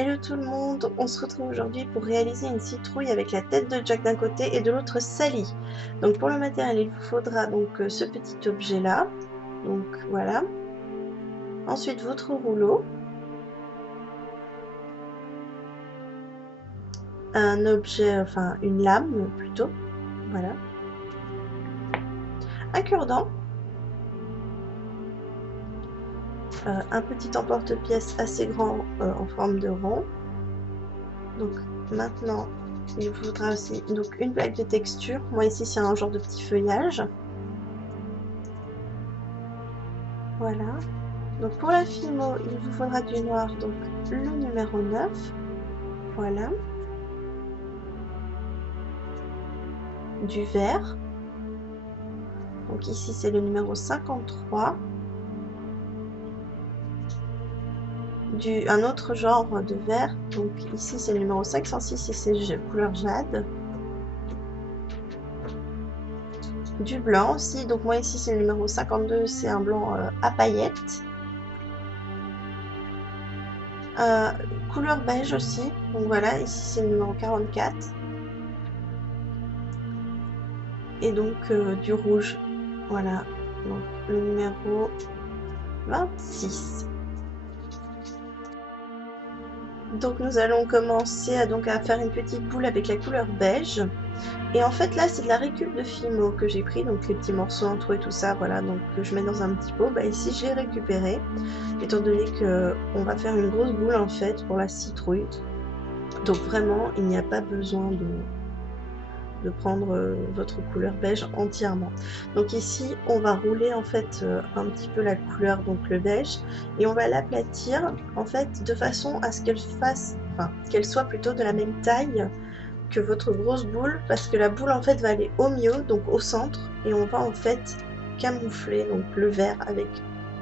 Hello tout le monde, on se retrouve aujourd'hui pour réaliser une citrouille avec la tête de Jack d'un côté et de l'autre Sally. Donc pour le matériel, il vous faudra donc ce petit objet là, donc voilà. Ensuite votre rouleau, un objet, enfin une lame plutôt, voilà. Un cure-dent, un petit emporte-pièce assez grand en forme de rond. Donc maintenant, il vous faudra aussi donc une plaque de texture. Moi ici c'est un genre de petit feuillage. Voilà. Donc pour la Fimo, il vous faudra du noir, donc le numéro 9. Voilà. Du vert. Donc ici c'est le numéro 53. Un autre genre de vert. Donc ici c'est le numéro 506 et c'est couleur jade. Du blanc aussi. Donc moi ici c'est le numéro 52, c'est un blanc à paillettes. Couleur beige aussi. Donc voilà, ici c'est le numéro 44. Et donc du rouge. Voilà. Donc le numéro 26. Donc nous allons commencer à faire une petite boule avec la couleur beige. Et en fait là c'est de la récup de Fimo que j'ai pris, donc les petits morceaux entre eux et tout ça, voilà, donc que je mets dans un petit pot. Bah ici je l'ai récupéré, étant donné que on va faire une grosse boule en fait pour la citrouille. Donc vraiment il n'y a pas besoin de prendre votre couleur beige entièrement. Donc ici on va rouler en fait un petit peu la couleur, donc le beige, et on va l'aplatir en fait de façon à ce qu'elle fasse, enfin qu'elle soit plutôt de la même taille que votre grosse boule, parce que la boule en fait va aller au milieu, donc au centre, et on va en fait camoufler donc le vert avec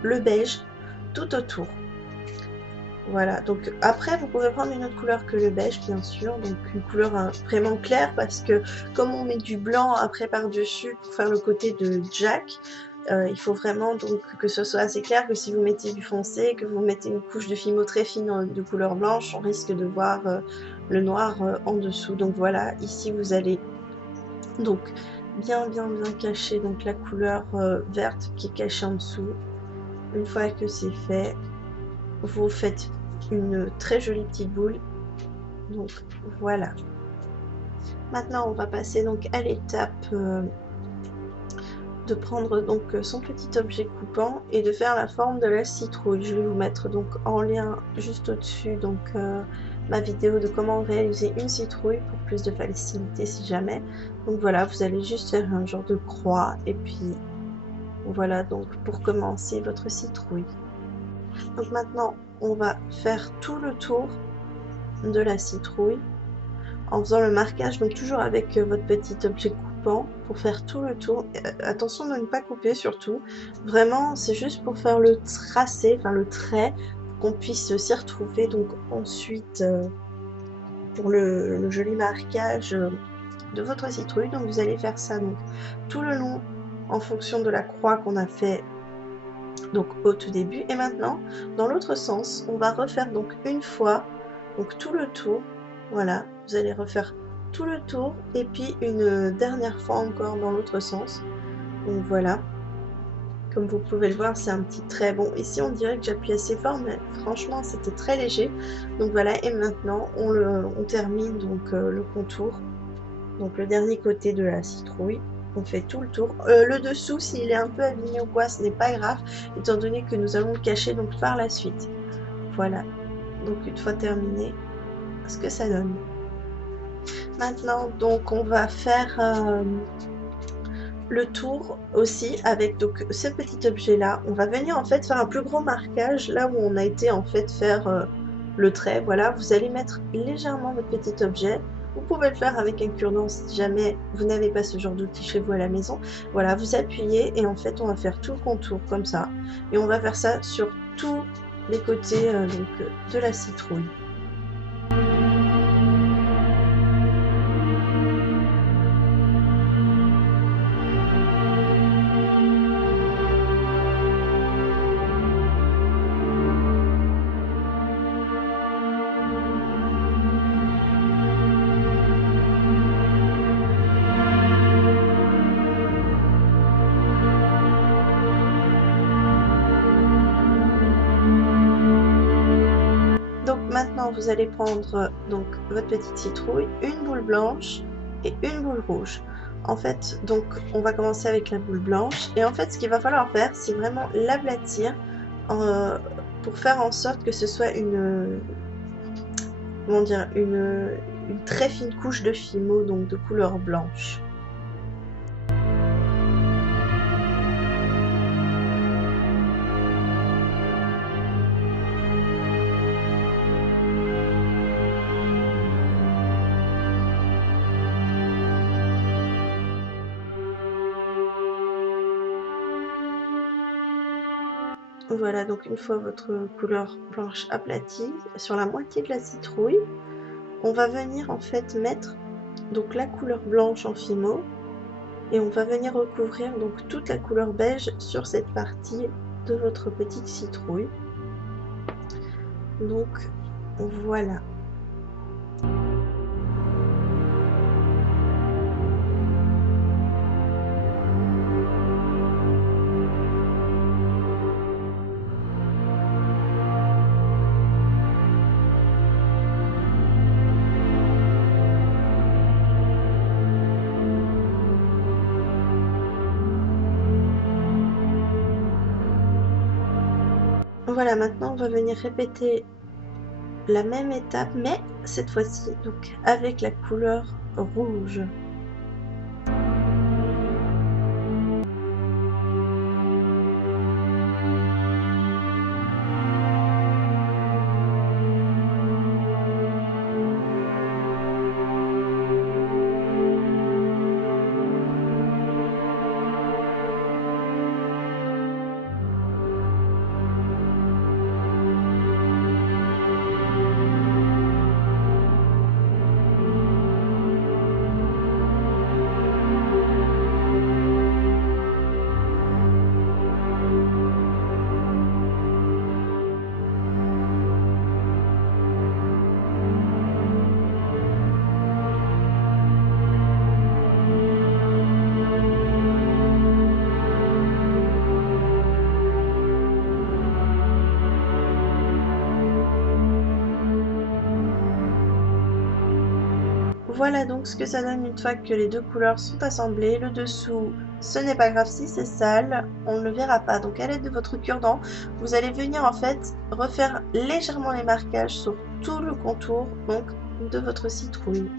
le beige tout autour. Voilà, donc après vous pouvez prendre une autre couleur que le beige bien sûr, donc une couleur vraiment claire, parce que comme on met du blanc après par dessus pour faire le côté de Jack, il faut vraiment donc que ce soit assez clair, que si vous mettez du foncé, que vous mettez une couche de Fimo très fine de couleur blanche, on risque de voir le noir en dessous. Donc voilà, ici vous allez donc bien cacher donc la couleur verte qui est cachée en dessous. Une fois que c'est fait, vous faites une très jolie petite boule. Donc voilà. Maintenant on va passer donc à l'étape de prendre donc son petit objet coupant et de faire la forme de la citrouille. Je vais vous mettre donc en lien juste au-dessus donc ma vidéo de comment réaliser une citrouille pour plus de facilité si jamais. Donc voilà, vous allez juste faire un genre de croix et puis voilà donc pour commencer votre citrouille. Donc maintenant on va faire tout le tour de la citrouille en faisant le marquage, donc toujours avec votre petit objet coupant pour faire tout le tour. Attention de ne pas couper surtout, vraiment c'est juste pour faire le tracé, enfin le trait, pour qu'on puisse s'y retrouver donc ensuite pour le joli marquage de votre citrouille. Donc vous allez faire ça donc tout le long en fonction de la croix qu'on a fait donc au tout début. Et maintenant dans l'autre sens on va refaire donc une fois donc tout le tour. Voilà, vous allez refaire tout le tour et puis une dernière fois encore dans l'autre sens. Donc voilà, comme vous pouvez le voir c'est un petit trait. Bon ici on dirait que j'appuie assez fort mais franchement c'était très léger. Donc voilà, et maintenant on termine donc le contour, donc le dernier côté de la citrouille. On fait tout le tour. Le dessous s'il est un peu abîmé ou quoi ce n'est pas grave, étant donné que nous allons le cacher donc par la suite. Voilà, donc une fois terminé, ce que ça donne. Maintenant donc on va faire le tour aussi avec donc ce petit objet là. On va venir en fait faire un plus gros marquage là où on a été en fait faire le trait. Voilà, vous allez mettre légèrement votre petit objet. Vous pouvez le faire avec un cure-dent si jamais vous n'avez pas ce genre d'outil chez vous à la maison. Voilà, vous appuyez et en fait on va faire tout le contour comme ça, et on va faire ça sur tous les côtés donc de la citrouille. vous allez prendre donc votre petite citrouille, une boule blanche et une boule rouge. En fait, donc on va commencer avec la boule blanche et en fait ce qu'il va falloir faire, c'est vraiment l'aplatir pour faire en sorte que ce soit comment dire, une très fine couche de fimo, donc de couleur blanche. Voilà, donc une fois votre couleur blanche aplatie sur la moitié de la citrouille, on va venir en fait mettre donc la couleur blanche en fimo et on va venir recouvrir donc toute la couleur beige sur cette partie de votre petite citrouille. Donc voilà. Voilà, maintenant on va venir répéter la même étape, mais cette fois-ci donc avec la couleur rouge. Voilà donc ce que ça donne une fois que les deux couleurs sont assemblées. Le dessous, ce n'est pas grave si c'est sale, on ne le verra pas. Donc à l'aide de votre cure-dent, vous allez venir en fait refaire légèrement les marquages sur tout le contour donc de votre citrouille.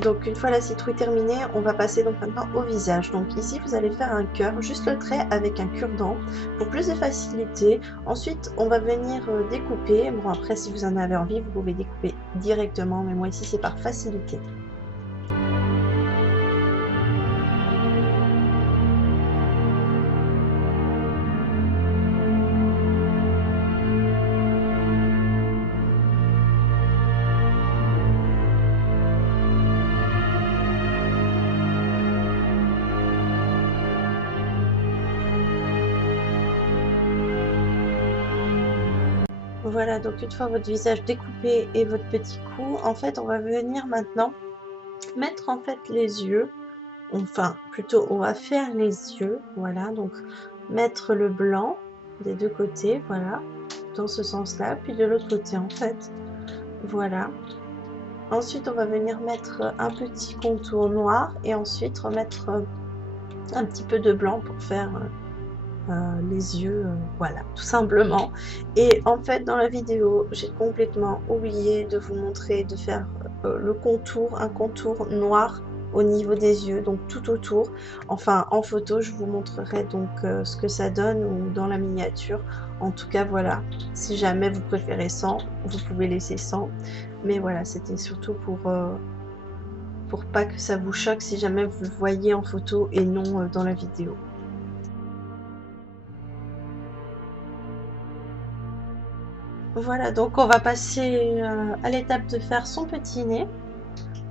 Donc une fois la citrouille terminée, on va passer donc maintenant au visage. Donc ici vous allez faire un cœur, juste le trait avec un cure-dent pour plus de facilité. Ensuite on va venir découper. Bon après si vous en avez envie vous pouvez découper directement, mais moi ici c'est par facilité. Voilà, donc une fois votre visage découpé et votre petit cou, en fait, on va venir maintenant mettre en fait les yeux, enfin plutôt on va faire les yeux, voilà, donc mettre le blanc des deux côtés, voilà, dans ce sens-là, puis de l'autre côté en fait, voilà. Ensuite, on va venir mettre un petit contour noir et ensuite remettre un petit peu de blanc pour faire les yeux, voilà, tout simplement. Et en fait, dans la vidéo, j'ai complètement oublié de vous montrer, de faire le contour, un contour noir au niveau des yeux, donc tout autour. Enfin, en photo, je vous montrerai donc ce que ça donne ou dans la miniature. En tout cas, voilà, si jamais vous préférez sans, vous pouvez laisser sans. Mais voilà, c'était surtout pour pas que ça vous choque si jamais vous le voyez en photo et non dans la vidéo. Voilà, donc on va passer à l'étape de faire son petit nez.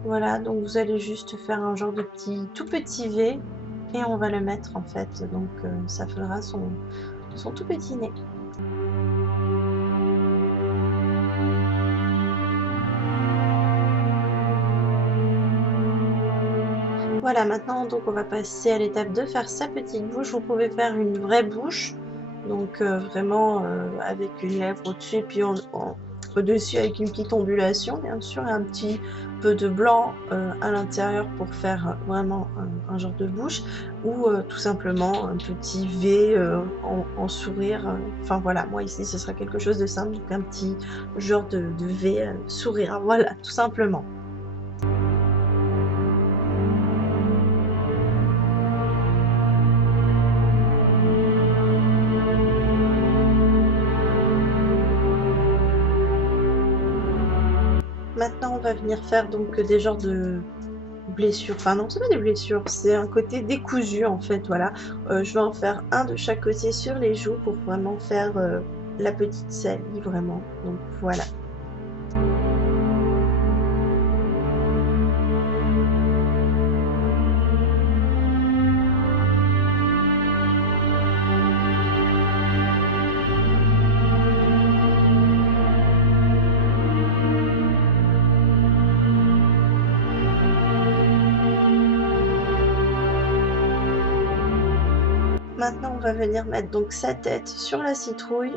Voilà, donc vous allez juste faire un genre de tout petit V et on va le mettre en fait, donc ça fera son tout petit nez. Voilà, maintenant donc on va passer à l'étape de faire sa petite bouche. Vous pouvez faire une vraie bouche, donc vraiment avec une lèvre au-dessus et puis au-dessus avec une petite ondulation bien sûr et un petit peu de blanc à l'intérieur pour faire vraiment un genre de bouche ou tout simplement un petit V en sourire. Enfin voilà, moi ici ce sera quelque chose de simple, donc un petit genre de V sourire, voilà, tout simplement. Maintenant, on va venir faire donc des genres de blessures. Enfin non, c'est pas des blessures, c'est un côté décousu en fait, voilà. Je vais en faire un de chaque côté sur les joues pour vraiment faire la petite Sally, vraiment. Donc voilà. Maintenant, on va venir mettre donc sa tête sur la citrouille.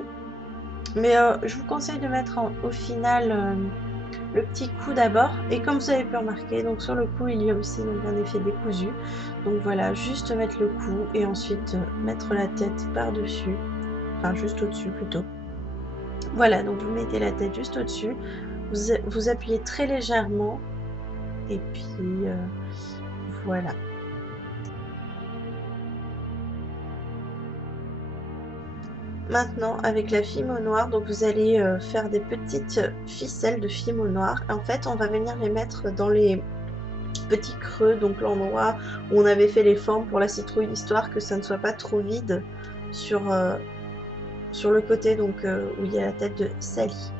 Mais je vous conseille de mettre au final le petit cou d'abord. Et comme vous avez pu remarquer, donc sur le cou, il y a aussi donc, un effet décousu. Donc voilà, juste mettre le cou et ensuite mettre la tête par-dessus. Enfin, juste au-dessus plutôt. Voilà, donc vous mettez la tête juste au-dessus. Vous appuyez très légèrement. Et puis, voilà. Maintenant, avec la fime au noir, donc vous allez faire des petites ficelles de fime au noir. En fait, on va venir les mettre dans les petits creux, donc l'endroit où on avait fait les formes pour la citrouille, histoire que ça ne soit pas trop vide sur le côté donc où il y a la tête de Sally.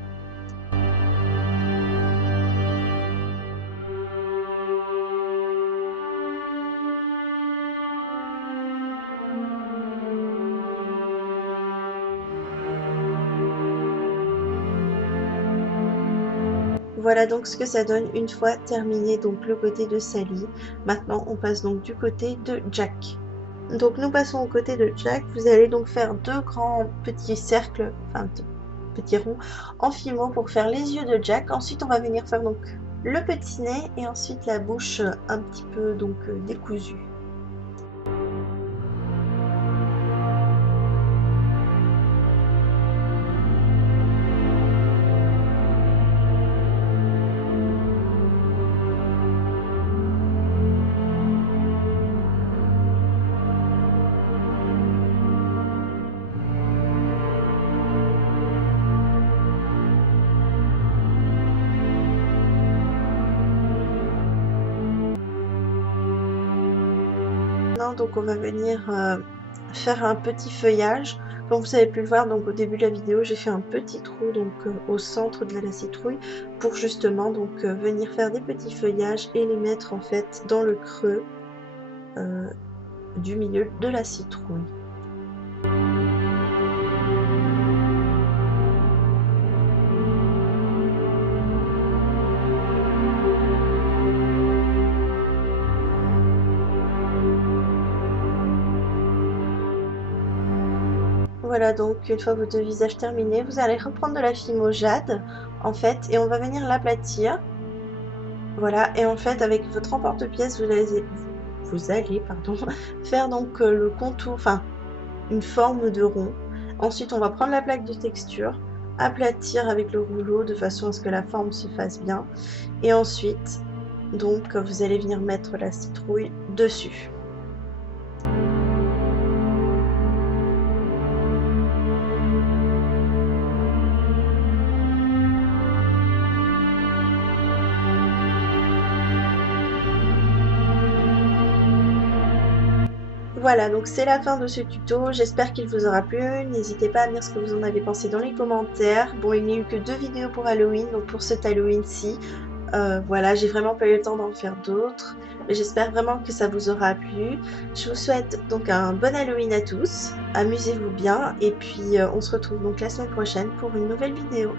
Voilà donc ce que ça donne une fois terminé donc le côté de Sally. Maintenant on passe donc du côté de Jack. Donc nous passons au côté de Jack. Vous allez donc faire deux grands petits cercles, enfin petits ronds en fimo pour faire les yeux de Jack. Ensuite on va venir faire donc le petit nez et ensuite la bouche un petit peu donc décousue. Donc on va venir faire un petit feuillage. Comme vous avez pu le voir donc au début de la vidéo, j'ai fait un petit trou donc au centre de la citrouille pour justement donc venir faire des petits feuillages et les mettre en fait dans le creux du milieu de la citrouille. Voilà, donc une fois vos deux visages terminés, vous allez reprendre de la fime au jade, en fait, et on va venir l'aplatir. Voilà, et en fait, avec votre emporte-pièce, vous allez pardon, faire donc le contour, enfin, une forme de rond. Ensuite, on va prendre la plaque de texture, aplatir avec le rouleau de façon à ce que la forme se fasse bien. Et ensuite, donc, vous allez venir mettre la citrouille dessus. Voilà, donc c'est la fin de ce tuto, j'espère qu'il vous aura plu, n'hésitez pas à me dire ce que vous en avez pensé dans les commentaires. Bon, il n'y a eu que 2 vidéos pour Halloween, donc pour cet Halloween-ci, Voilà, j'ai vraiment pas eu le temps d'en faire d'autres, mais j'espère vraiment que ça vous aura plu. Je vous souhaite donc un bon Halloween à tous, amusez-vous bien et puis on se retrouve donc la semaine prochaine pour une nouvelle vidéo.